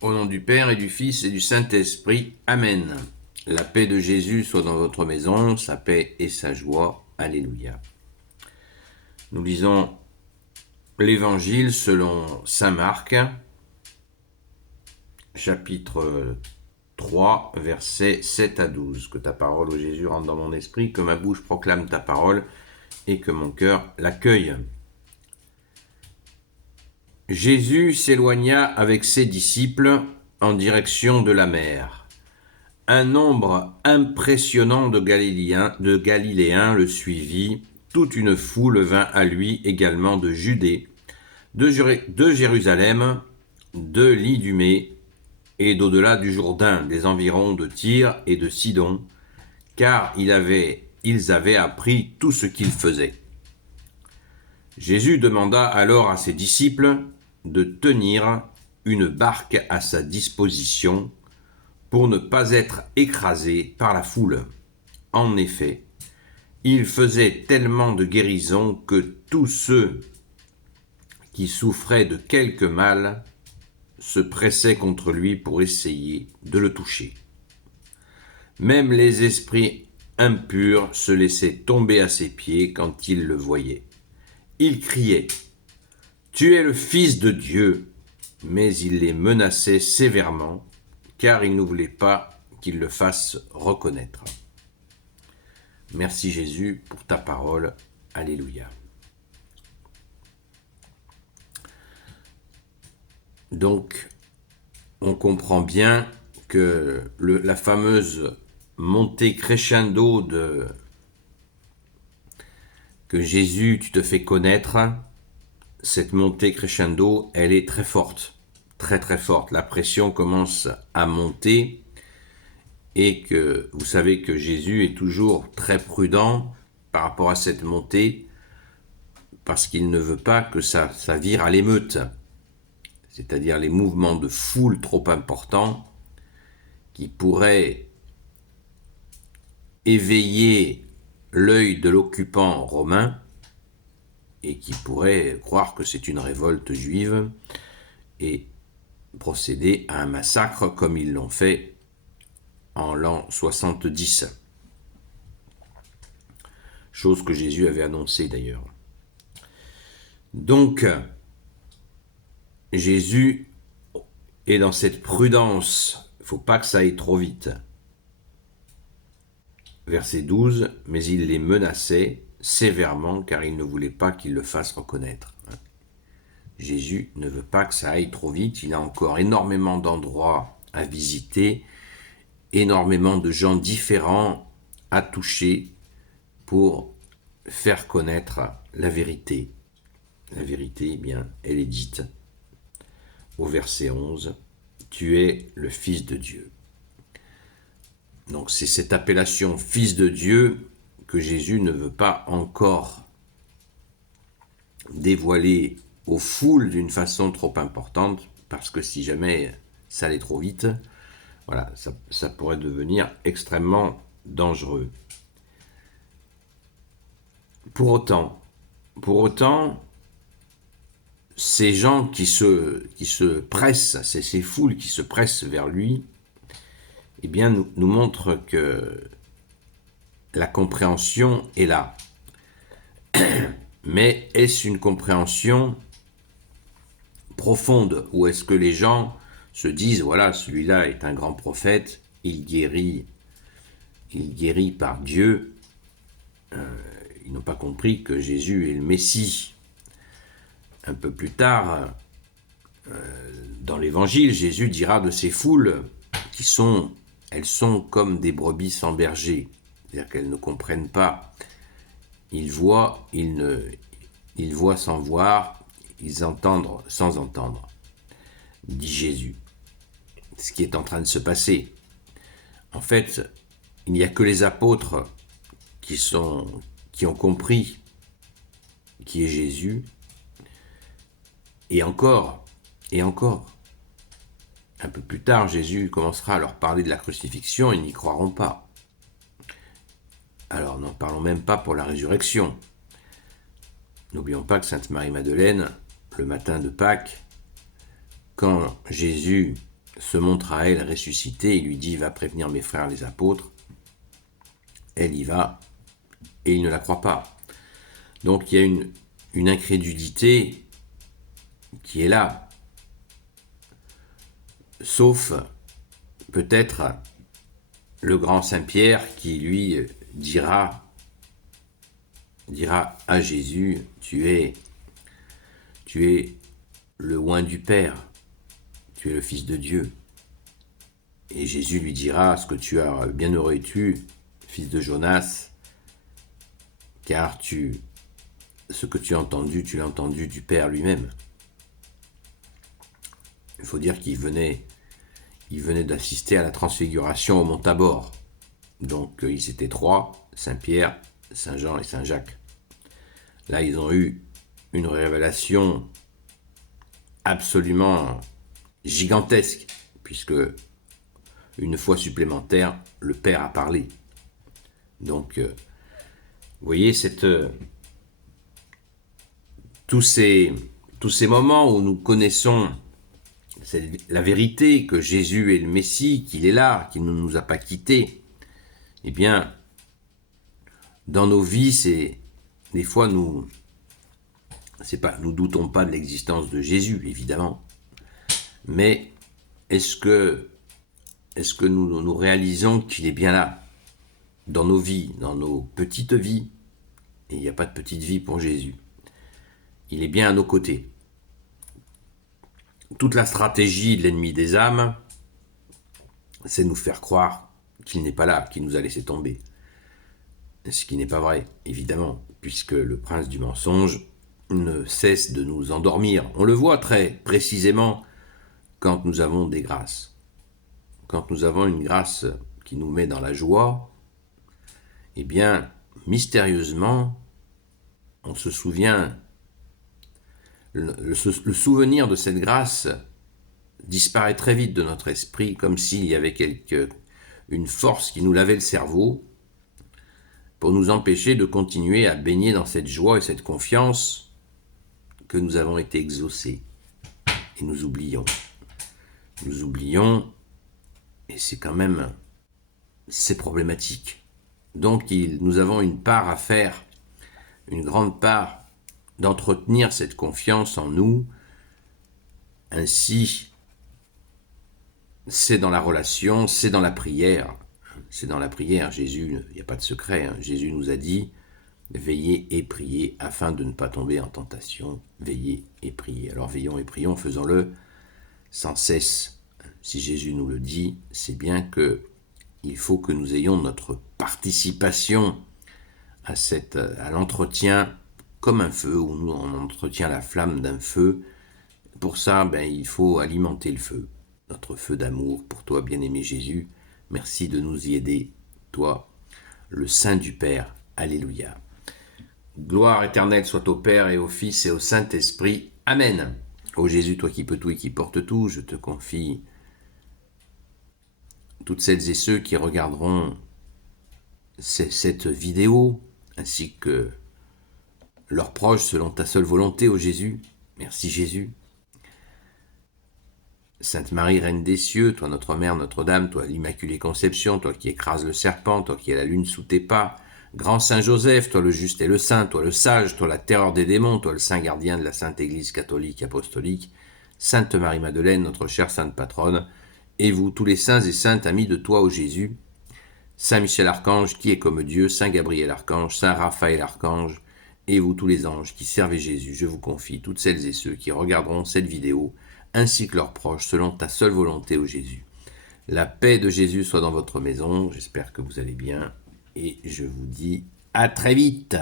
Au nom du Père et du Fils et du Saint-Esprit. Amen. La paix de Jésus soit dans votre maison, sa paix et sa joie. Alléluia. Nous lisons l'Évangile selon saint Marc, chapitre 3, versets 7 à 12. Que ta parole, ô Jésus, rentre dans mon esprit, que ma bouche proclame ta parole et que mon cœur l'accueille. Jésus s'éloigna avec ses disciples en direction de la mer. Un nombre impressionnant de Galiléens le suivit. Toute une foule vint à lui également de Judée, de Jérusalem, de l'Idumée et d'au-delà du Jourdain, des environs de Tyr et de Sidon, car ils avaient appris tout ce qu'il faisait. Jésus demanda alors à ses disciples de tenir une barque à sa disposition pour ne pas être écrasé par la foule. En effet, il faisait tellement de guérisons que tous ceux qui souffraient de quelque mal se pressaient contre lui pour essayer de le toucher. Même les esprits impurs se laissaient tomber à ses pieds quand ils le voyaient. Ils criaient « Tu es le Fils de Dieu !» mais il les menaçait sévèrement, car il ne voulait pas qu'il le fasse reconnaître. Merci Jésus pour ta parole. Alléluia. Donc, on comprend bien que la fameuse montée crescendo que Jésus, tu te fais connaître, cette montée crescendo, elle est très forte, très très forte. La pression commence à monter et que vous savez que Jésus est toujours très prudent par rapport à cette montée parce qu'il ne veut pas que ça vire à l'émeute, c'est-à-dire les mouvements de foule trop importants qui pourraient éveiller l'œil de l'occupant romain et qui pourrait croire que c'est une révolte juive et procéder à un massacre comme ils l'ont fait en l'an 70. Chose que Jésus avait annoncée d'ailleurs. Donc, Jésus est dans cette prudence. Il ne faut pas que ça aille trop vite. Verset 12, mais il les menaçait sévèrement car il ne voulait pas qu'ils le fassent reconnaître. Jésus ne veut pas que ça aille trop vite, il a encore énormément d'endroits à visiter, énormément de gens différents à toucher pour faire connaître la vérité. La vérité, eh bien, elle est dite au verset 11, « Tu es le Fils de Dieu ». Donc c'est cette appellation « Fils de Dieu » que Jésus ne veut pas encore dévoiler aux foules d'une façon trop importante, parce que si jamais ça allait trop vite, voilà, ça pourrait devenir extrêmement dangereux. Pour autant, ces gens qui se pressent, ces foules qui se pressent vers lui, eh bien, nous montrent que la compréhension est là. Mais est-ce une compréhension profonde ou est-ce que les gens se disent, voilà, celui-là est un grand prophète, il guérit par Dieu. Ils n'ont pas compris que Jésus est le Messie. Un peu plus tard, dans l'Évangile, Jésus dira de ces foules elles sont comme des brebis sans berger, c'est-à-dire qu'elles ne comprennent pas. Ils voient sans voir, ils entendent sans entendre, dit Jésus. Ce qui est en train de se passer. En fait, il n'y a que les apôtres qui ont compris qui est Jésus, et encore, un peu plus tard, Jésus commencera à leur parler de la crucifixion, ils n'y croiront pas. Alors, n'en parlons même pas pour la résurrection. N'oublions pas que Sainte Marie-Madeleine, le matin de Pâques, quand Jésus se montre à elle ressuscitée et lui dit « Va prévenir mes frères les apôtres ». Elle y va et il ne la croit pas. Donc il y a une incrédulité qui est là. Sauf peut-être le grand Saint-Pierre qui lui dira à Jésus, tu es le oint du Père, tu es le Fils de Dieu. Et Jésus lui dira, ce que tu as, bienheureux es-tu, fils de Jonas, car ce que tu as entendu, tu l'as entendu du Père lui-même. Il faut dire qu'il venait d'assister à la transfiguration au mont Tabor. Donc ils étaient trois, Saint-Pierre, Saint-Jean et Saint-Jacques. Là, ils ont eu une révélation absolument gigantesque, puisque une fois supplémentaire, le Père a parlé. Donc, vous voyez, tous ces moments où nous connaissons la vérité, que Jésus est le Messie, qu'il est là, qu'il ne nous a pas quittés, eh bien, dans nos vies, des fois nous doutons pas de l'existence de Jésus, évidemment, mais est-ce que nous réalisons qu'il est bien là, dans nos vies, dans nos petites vies, et il n'y a pas de petite vie pour Jésus. Il est bien à nos côtés. Toute la stratégie de l'ennemi des âmes, c'est de nous faire croire qu'il n'est pas là, qu'il nous a laissé tomber. Ce qui n'est pas vrai, évidemment, puisque le prince du mensonge ne cesse de nous endormir. On le voit très précisément quand nous avons des grâces. Quand nous avons une grâce qui nous met dans la joie, eh bien, mystérieusement, on se souvient, le souvenir de cette grâce disparaît très vite de notre esprit, comme s'il y avait une force qui nous lavait le cerveau pour nous empêcher de continuer à baigner dans cette joie et cette confiance que nous avons été exaucés. Et nous oublions. Nous oublions, et c'est problématique. Donc nous avons une part à faire, une grande part d'entretenir cette confiance en nous. Ainsi, c'est dans la relation, c'est dans la prière. C'est dans la prière, Jésus, il n'y a pas de secret, Jésus nous a dit « Veillez et priez afin de ne pas tomber en tentation. Veillez et priez. » Alors veillons et prions, faisons-le sans cesse. Si Jésus nous le dit, c'est bien qu'il faut que nous ayons notre participation à l'entretien comme un feu, où nous on entretient la flamme d'un feu. Pour ça, il faut alimenter le feu, notre feu d'amour pour toi, bien-aimé Jésus. Merci de nous y aider, toi, le Saint du Père. Alléluia. Gloire éternelle soit au Père et au Fils et au Saint-Esprit. Amen. Ô Jésus, toi qui peux tout et qui portes tout, je te confie toutes celles et ceux qui regarderont cette vidéo, ainsi que leurs proches selon ta seule volonté, ô Jésus. Merci Jésus. Sainte Marie, Reine des cieux, toi notre Mère, Notre-Dame, toi l'Immaculée Conception, toi qui écrases le serpent, toi qui as la lune sous tes pas, Grand Saint Joseph, toi le juste et le saint, toi le sage, toi la terreur des démons, toi le saint gardien de la Sainte Église catholique apostolique, Sainte Marie-Madeleine, notre chère Sainte Patronne, et vous tous les saints et saintes amis de toi, ô Jésus, Saint Michel Archange qui est comme Dieu, Saint Gabriel Archange, Saint Raphaël Archange, et vous tous les anges qui servez Jésus, je vous confie toutes celles et ceux qui regarderont cette vidéo, ainsi que leurs proches, selon ta seule volonté, ô Jésus. La paix de Jésus soit dans votre maison, j'espère que vous allez bien, et je vous dis à très vite.